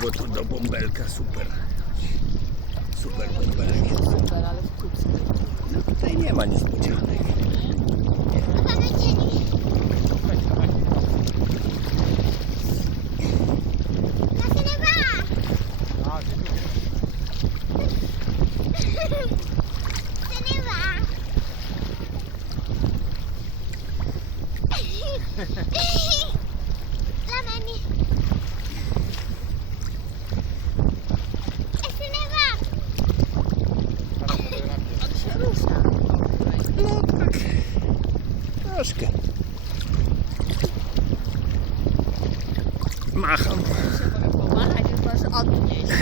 bo tu do bąbelka super. Super bąbelek jest. Super, ale wkrótce. No tutaj nie ma niespodzianek. On się rusza. No tak, troszkę. Macham. Się mogę pomachać, już masz odnieść.